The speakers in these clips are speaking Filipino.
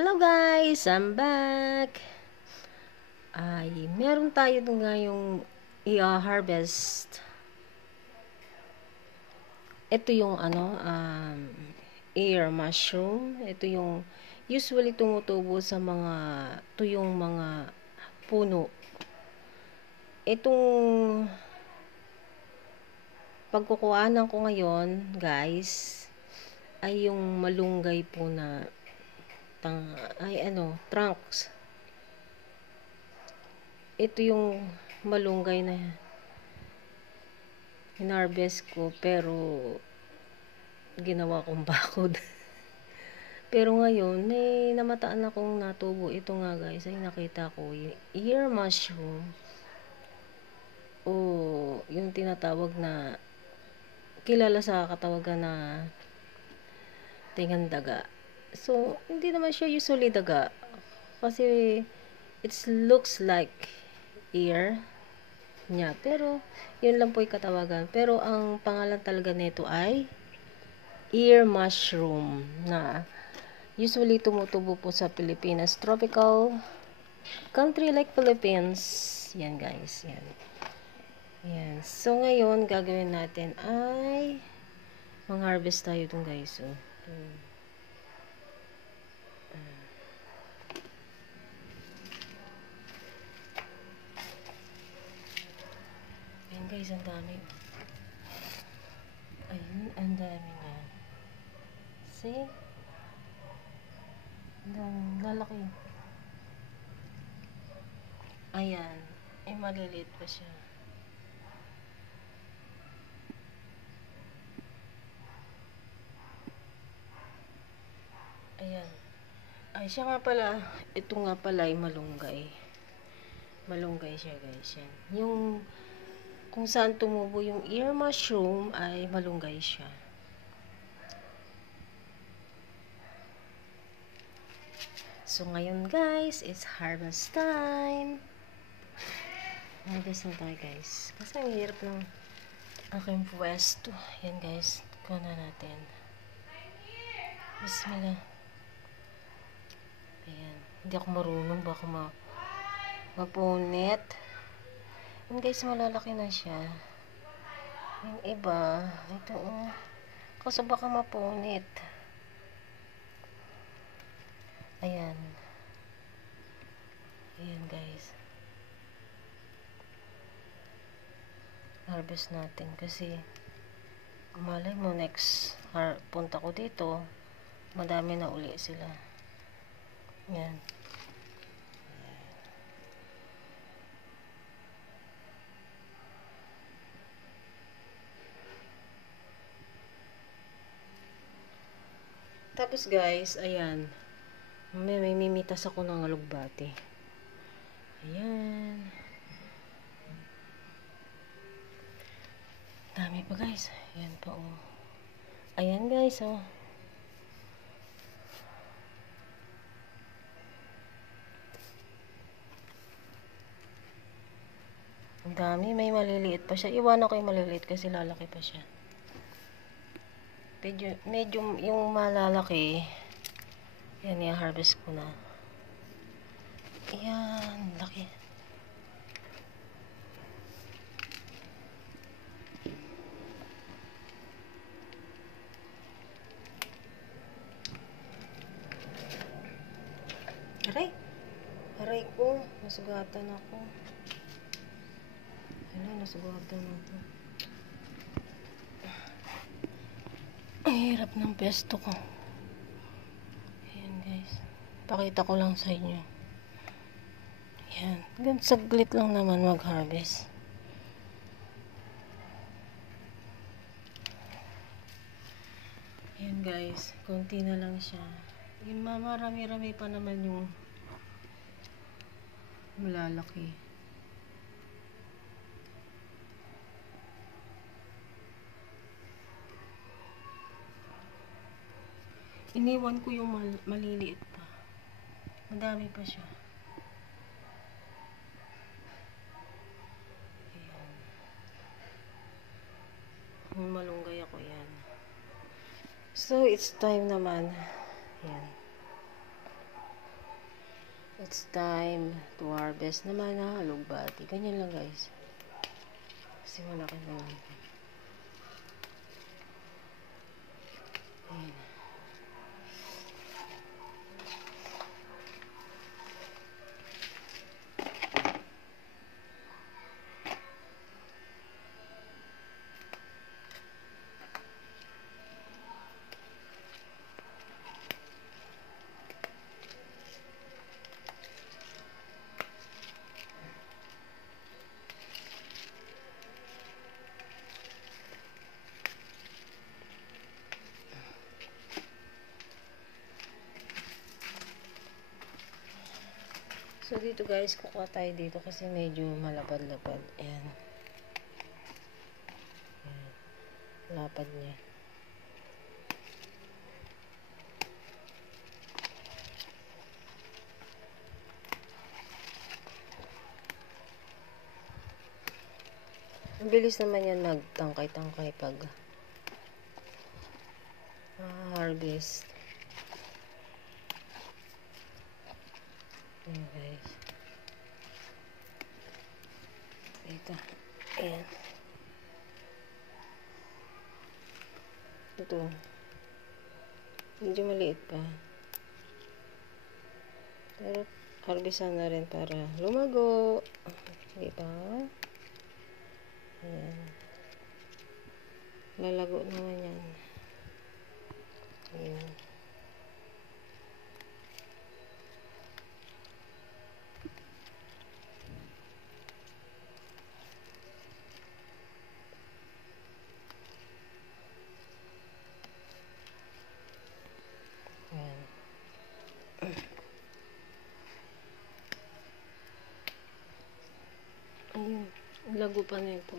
Hello guys! I'm back! Meron tayo ngayong i-harvest. Ito yung air mushroom. Ito yung usually tumutubo sa mga tuyong mga puno. Itong pagkukuhanan ko ngayon, guys, ay yung malunggay po na trunks. Ito yung malunggay na hinarvest ko, pero ginawa kong bakod. Pero ngayon, may namataan akong natubo. Ito nga guys, ay nakita ko yung ear mushroom, o yung tinatawag na, kilala sa katawagan na tingandaga. So, hindi naman siya usually daga, kasi it looks like ear niya, pero yun lang po yung katawagan. Pero ang pangalan talaga nito ay ear mushroom, na usually tumutubo po sa Pilipinas, tropical country like Philippines. Yan guys, yan. Yan. So ngayon gagawin natin ay mang-harvest tayo dun guys. So, yan guys, ang dami. Ayun, ang dami niya. See? Ang dami, lalaki. Ayan, ay maliliit pa siya. Ayan. Ay, siya nga pala, ito nga pala ay malunggay. Malunggay siya guys, yan. Yung kung saan tumubo yung ear mushroom ay malunggay siya. So ngayon guys, it's harvest time. Harvest na tayo guys. Kasi ang hirap ng aking pwesto. Yan guys, kuha na natin. Bismillah. Ayan. Hindi ako marunong, baka mapunit. Yan guys, malalaki na siya. Yung iba, ito kasi baka mapunit. Ayan. Ayan guys. Harvest natin kasi malay mo next punta ko dito, madami na uli sila. Yan. Tapos guys, ayan, may mimitas ako ng alugbati. Ayan. Dami pa guys. Ayan pa oh. Ayan guys oh. Ang dami, may maliliit pa siya. Iwan ko yung maliliit kasi lalaki pa siya. Medyo yung malalaki, yan, i-harvest ko na. Ayan, laki. Aray ko, nasugatan ako. Hala, nasugatan ako. Ang hirap ng pesto ko. Ayan guys, pakita ko lang sa inyo. Ayan, saglit lang naman mag-harvest. Ayan guys, konti na lang siya. Yung marami-rami pa naman yung malalaki. Iniwan ko yung maliliit pa. Madami pa siya. Ayan. Malunggay ako yan. So, it's time naman. Ayan. It's time to harvest naman na alugbati. Ganyan lang guys. Kasi malaki naman. Ayan. So, dito guys, kukuha tayo dito kasi medyo malapad-lapad. Ayan. Ayan. Lapad niya. Ang bilis naman yan magtangkay-tangkay pag harvest. Ayan guys. Ito. Ayan. Ito. Medyo maliit pa. Pero harvestan na rin para lumago. Diba? Ayan. Lalago naman yan. Ayan. Ayan. Ayun. Lago pa na ito.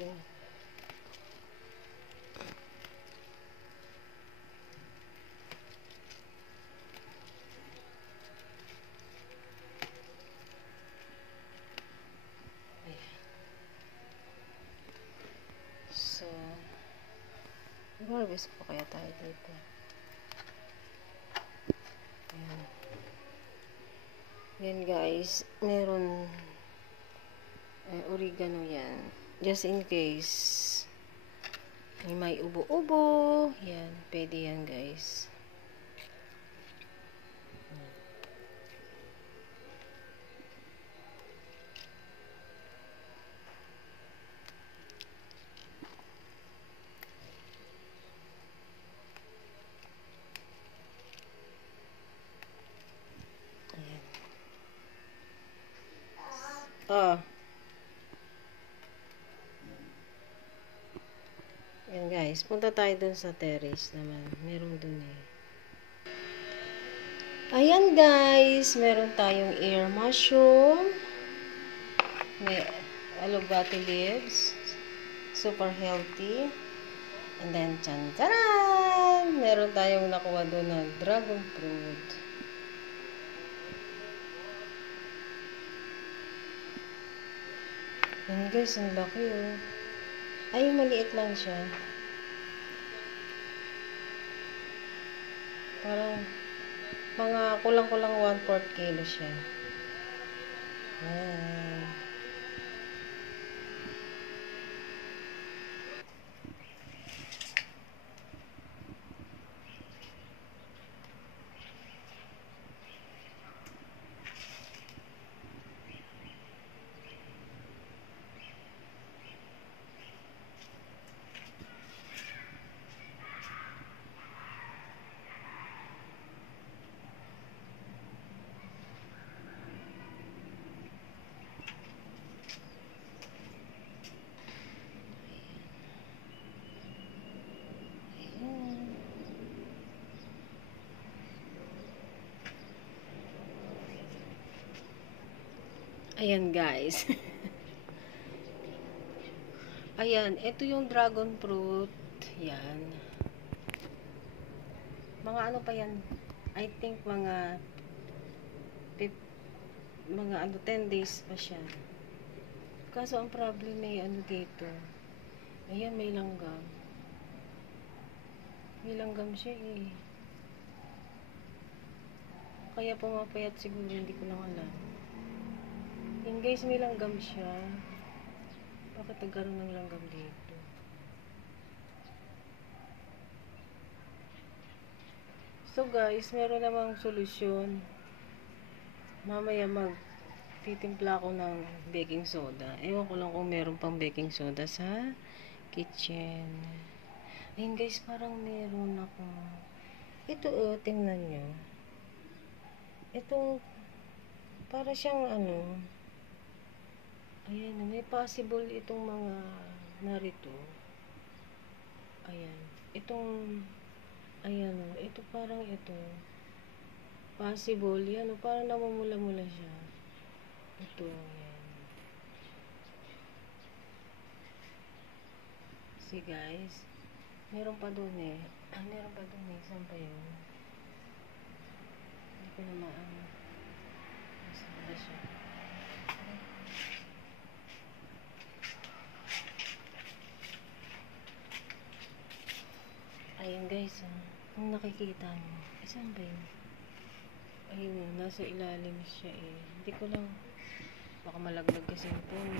So, harvest pa kaya tayo dito. Ayan. Yan guys, meron oregano yan. Just in case may ubo-ubo. Yan, pwede yan guys. Ayan. Yan guys, punta tayo dun sa terrace naman. Meron dun eh. Ayan guys, meron tayong air mushroom. May alugbati leaves. Super healthy. And then, tsan-tsaran! Meron tayong nakuha doon na dragon fruit. Yan guys, ang laki oh. Ay, maliit lang siya. Parang, mga kulang-kulang 1/4 kilo siya. Ayan. Ayan guys. Ayan, ito yung dragon fruit. Yan. Mga ano pa yan? I think mga 10 days pa siya. Kaso ang problem may ano dito. Ayan, may langgam. May langgam siya eh. Kaya pumapayat siguro, hindi ko lang alam. Yung guys, may langgam siya. Bakit nagkaroon ng langgam dito? So guys, meron namang solusyon. Mamaya titimpla ako ng baking soda. Ewan ko lang kung meron pang baking soda sa kitchen. Ayun guys, parang meron ako. Ito tingnan nyo. Itong, para siyang ayan, may possible itong mga narito. Ayan. Ayan ito parang ito. Possible, yan parang namumula-mula siya. Ito, ayan. See guys, meron pa doon meron pa doon saan pa yun? Hindi ko na maano. Saan ba siya? Ayun guys, kung nakikita mo, saan ba yun? Ayun, nasa ilalim siya Hindi ko lang, baka malaglag kasi yung phone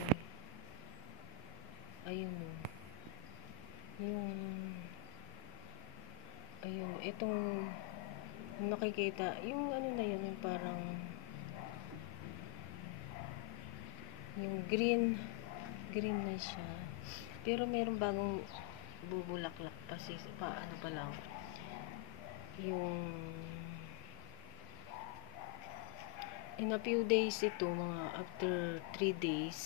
Ayun ayun, itong nakikita, yung na yun, yung parang yung green na siya. Pero meron bagong bubulaklak pa pa lang. In a few days ito, mga after 3 days,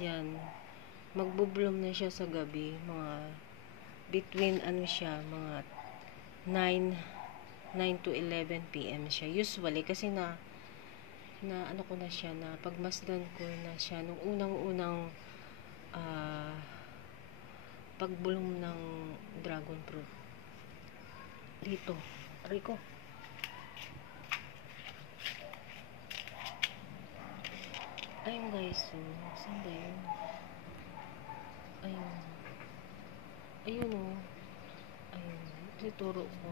yan, magbubloom na siya sa gabi, mga between mga 9 to 11 PM siya. Usually, kasi na ko na siya, na pagmasdan ko na siya nung unang pagbulong ng dragon fruit. Dito. Rico. Ayun guys, saan ba yun? Ayun. Ayun Ayun. Ituturo ko.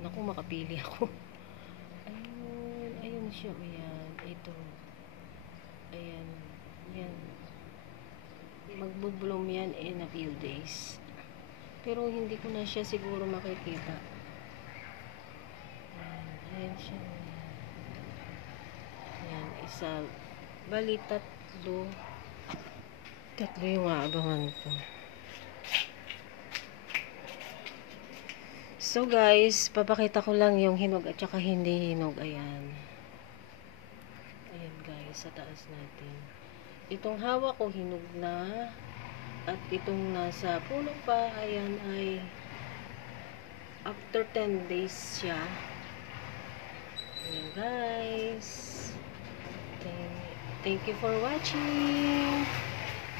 Naku, makapili ako. Ayun siya. Ayan. Ito. Ayan. Yan. Magbubloom yan in a few days. Pero hindi ko na siya siguro makikita. Ayan siya. Ayan. Isa. Bali, tatlo yung aabangan ko. So guys, papakita ko lang yung hinog at saka hindi hinog. Ayan. Ayan guys, sa taas natin. Itong hawak ko hinog na. At itong nasa puno pa, ayan, ay after 10 days siya. Ayan guys. Thank you for watching.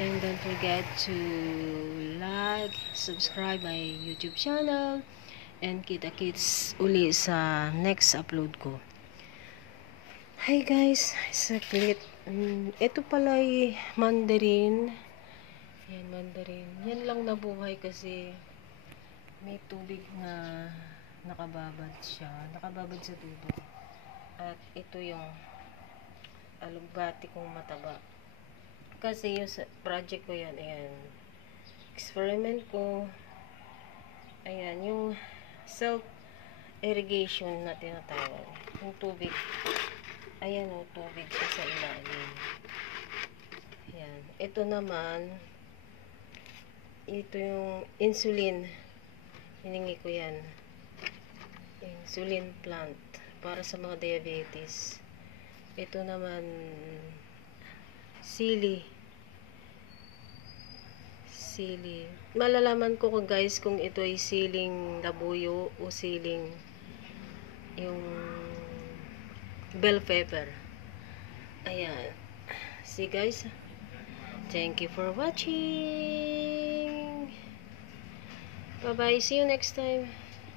And don't forget to like, subscribe my YouTube channel. And kita-kits uli sa next upload ko. Hi guys, saglit. Ito pala ay mandarin. Yan, mandarin. Yan lang nabuhay kasi may tubig na nakababad siya. Nakababad sa tubig. At ito yung alugbati kong mataba. Kasi yung project ko yan, ayan. Experiment ko. Ayan, yung self-irrigation na tinatawag. Yung tubig. Ayan tubig siya sa ilalim. Ayan. Ito naman, ito yung insulin. Hiningi ko yan. Insulin plant. Para sa mga diabetes. Ito naman, sili. Malalaman ko guys kung ito ay siling labuyo o siling yung bell pepper. Ayan. See guys. Thank you for watching. Bye bye. See you next time.